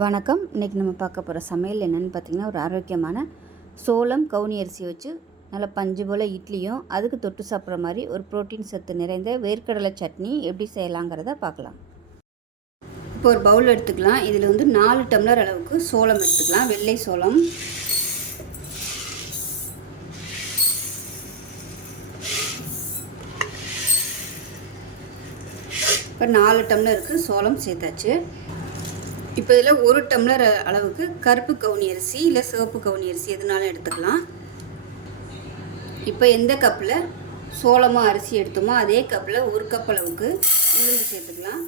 வணக்கம். இன்றைக்கி நம்ம பார்க்க போகிற சமையல் என்னென்னு பார்த்திங்கன்னா, ஒரு ஆரோக்கியமான சோளம் கவுனி அரிசி வச்சு நல்லா பஞ்சு போல் இட்லியும் அதுக்கு தொட்டு சாப்பிட்ற மாதிரி ஒரு புரோட்டீன் சத்து நிறைந்த வேர்க்கடலை சட்னி எப்படி செய்யலாங்கிறத பார்க்கலாம். இப்போ ஒரு பவுல் எடுத்துக்கலாம். இதில் வந்து 4 டம்ளர் அளவுக்கு சோளம் எடுத்துக்கலாம். வெள்ளை சோளம். இப்போ 4 டம்ளருக்கு சோளம் சேர்த்தாச்சு. இப்போ இதில் 1 டம்ளர் அளவுக்கு கருப்பு கவுனி அரிசி இல்லை சிவப்பு கவுனி அரிசி எதுனாலும் எடுத்துக்கலாம். இப்போ எந்த கப்பில் சோளமாக அரிசி எடுத்தோமோ அதே கப்பில் 1 கப் அளவுக்கு உளுந்து சேர்த்துக்கலாம்.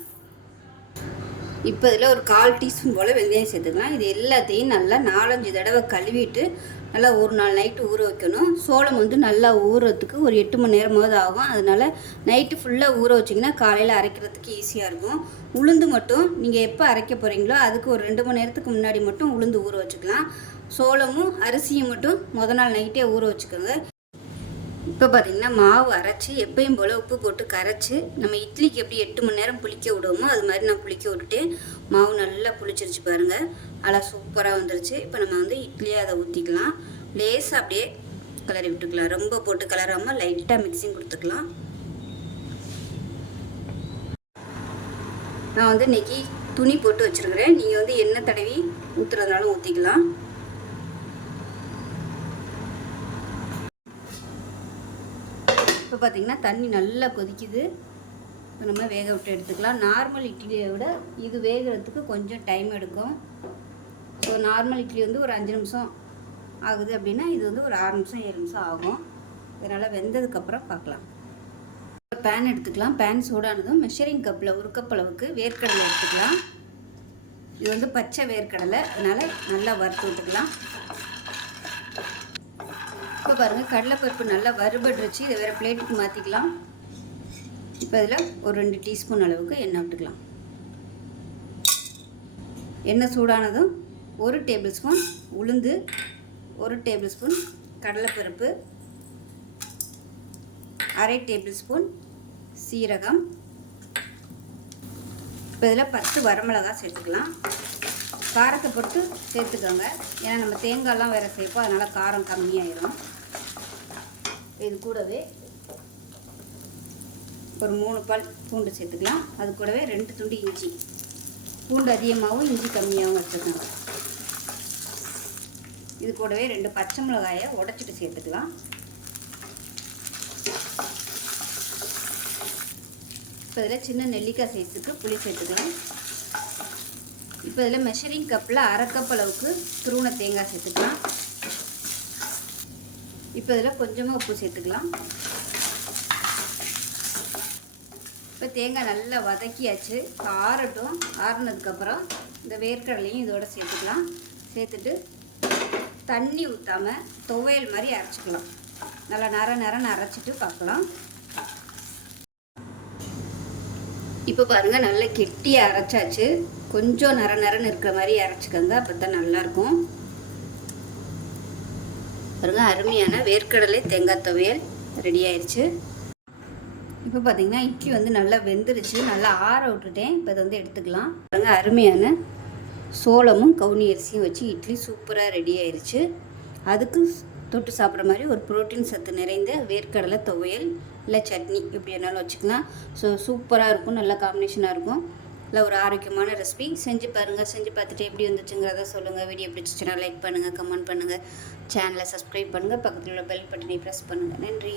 இப்போ இதில் ஒரு 1/4 டீஸ்பூன் போல் வெந்தயம் சேர்த்துக்கலாம். இது எல்லாத்தையும் நல்லா 4-5 தடவை கழுவிட்டு நல்லா ஒரு நாள் நைட்டு ஊற வைக்கணும். சோளம் வந்து நல்லா ஊறுறதுக்கு ஒரு 8 மணி நேரமாவது ஆகும். அதனால் நைட்டு ஃபுல்லாக ஊற வச்சிங்கன்னா காலையில் அரைக்கிறதுக்கு ஈஸியாக இருக்கும். உளுந்து மட்டும் நீங்கள் எப்போ அரைக்க போகிறீங்களோ அதுக்கு ஒரு 2 மணி நேரத்துக்கு முன்னாடி மட்டும் உளுந்து ஊற வச்சுக்கலாம். சோளமும் அரிசியும் மட்டும் நாள் நைட்டே ஊற வச்சுக்கோங்க. இப்போ பார்த்திங்கன்னா மாவு அரைச்சி எப்பயும் போல் உப்பு போட்டு கரைச்சி நம்ம இட்லிக்கு எப்படி 8 மணி நேரம் புளிக்க விடுவோமோ அது மாதிரி நான் புளிக்க விட்டுட்டு மாவு நல்லா புளிச்சிருச்சு பாருங்கள். நல்லா சூப்பராக வந்துருச்சு. இப்போ நம்ம வந்து இட்லியை அதை ஊற்றிக்கலாம். லேசாக அப்படியே கிளறி விட்டுக்கலாம். ரொம்ப போட்டு கிளறாமல் லைட்டாக மிக்சிங் கொடுத்துக்கலாம். நான் வந்து இன்றைக்கி துணி போட்டு வச்சுருக்கிறேன். நீங்கள் வந்து எண்ணெய் தடவி ஊற்றுறதுனாலும் ஊற்றிக்கலாம். இப்போ பார்த்திங்கன்னா தண்ணி நல்லா கொதிக்குது. இப்போ நம்ம வேக விட்டு எடுத்துக்கலாம். நார்மல் இட்லியை விட இது வேகிறதுக்கு கொஞ்சம் டைம் எடுக்கும். ஸோ நார்மல் இட்லி வந்து ஒரு 5 நிமிஷம் ஆகுது அப்படின்னா இது வந்து ஒரு 6 நிமிஷம் 7 நிமிஷம் ஆகும். இதனால் வெந்ததுக்கப்புறம் பார்க்கலாம். ஒரு பேன் எடுத்துக்கலாம். பேன் சூடானதும் மெஷரிங் கப்பில் 1 கப் அளவுக்கு வேர்க்கடலை எடுத்துக்கலாம். இது வந்து பச்சை வேர்க்கடலை, அதனால் நல்லா வறுத்து விட்டுக்கலாம். இப்போ பாருங்கள் கடலைப்பருப்பு நல்லா வறுபட்டுருச்சு. இதை வேறு பிளேட்டுக்கு மாற்றிக்கலாம். இப்போ இதில் ஒரு 2 டீஸ்பூன் அளவுக்கு எண்ணெய் விட்டுக்கலாம். எண்ணெய் சூடானதும் 1 டேபிள் ஸ்பூன் உளுந்து, 1 டேபிள் ஸ்பூன் கடலைப்பருப்பு, 1/2 டேபிள் ஸ்பூன் சீரகம், இப்போ இதில் 10 வரமிளகாய் சேர்த்துக்கலாம். காரத்தை பொறுத்து சேர்த்துக்கோங்க. ஏன்னா நம்ம தேங்காயெலாம் வேறு சேர்ப்போம், அதனால் காரம் கம்மியாயிடும். இது கூடவே ஒரு 3 பல் பூண்டு சேர்த்துக்கலாம். அது கூடவே 2 துண்டு இஞ்சி. பூண்டு அதிகமாகவும் இஞ்சி கம்மியாகவும் வச்சுக்கோங்க. இது கூடவே 2 பச்சை மிளகாயை உடைச்சிட்டு சேர்த்துக்கலாம். இப்போ இதில் சின்ன நெல்லிக்காய் சைஸுக்கு புளி சேர்த்துக்கலாம். இப்போ இதில் மெஷரிங் கப்பில் 1/2 கப் அளவுக்கு துருவன தேங்காய் சேர்த்துக்கலாம். இப்போ இதில் கொஞ்சமாக உப்பு சேர்த்துக்கலாம். இப்போ தேங்காய் நல்லா வதக்கியாச்சு. ஆறட்டும். ஆறுனதுக்கப்புறம் இந்த வேர்க்கடலையும் இதோட சேர்த்துக்கலாம். சேர்த்துட்டு தண்ணி ஊற்றாமல் துவையல் மாதிரி அரைச்சிக்கலாம். நல்லா நரன்னு அரைச்சிட்டு பார்க்கலாம். இப்போ பாருங்கள் நல்லா கெட்டியாக அரைச்சாச்சு. கொஞ்சம் நரன்னு இருக்கிற மாதிரி அரைச்சிக்கோங்க, அப்போ தான் நல்லாயிருக்கும். பாருங்கள் அருமையான வேர்க்கடலை தேங்காய் துவையல் ரெடி ஆயிடுச்சு. இப்போ பார்த்திங்கன்னா இட்லி வந்து நல்லா வெந்துருச்சு. நல்லா ஆற விட்டுட்டேன். இப்போ இதை வந்து எடுத்துக்கலாம். பாருங்கள் அருமையான சோளமும் கவுனி அரிசியும் வச்சு இட்லி சூப்பராக ரெடி ஆயிடுச்சு. அதுக்கு தொட்டு சாப்பிட்ற மாதிரி ஒரு புரோட்டீன் சத்து நிறைந்த வேர்க்கடலை துவையல் இல்லை சட்னி எப்படி வேணாலும் வச்சுக்கலாம். ஸோ சூப்பராக இருக்கும். நல்ல காம்பினேஷனாக இருக்கும். இல்லை ஒரு ஆரோக்கியமான ரெசிபி. செஞ்சு பாருங்கள். செஞ்சு பார்த்துட்டு எப்படி வந்துச்சுங்கிறத சொல்லுங்கள். வீடியோ பிடிச்சிச்சுன்னா லைக் பண்ணுங்கள், கமெண்ட் பண்ணுங்கள், சேனலை சப்ஸ்கிரைப் பண்ணுங்கள், பக்கத்தில் உள்ள பெல் பட்டனை ப்ரெஸ் பண்ணுங்கள். நன்றி.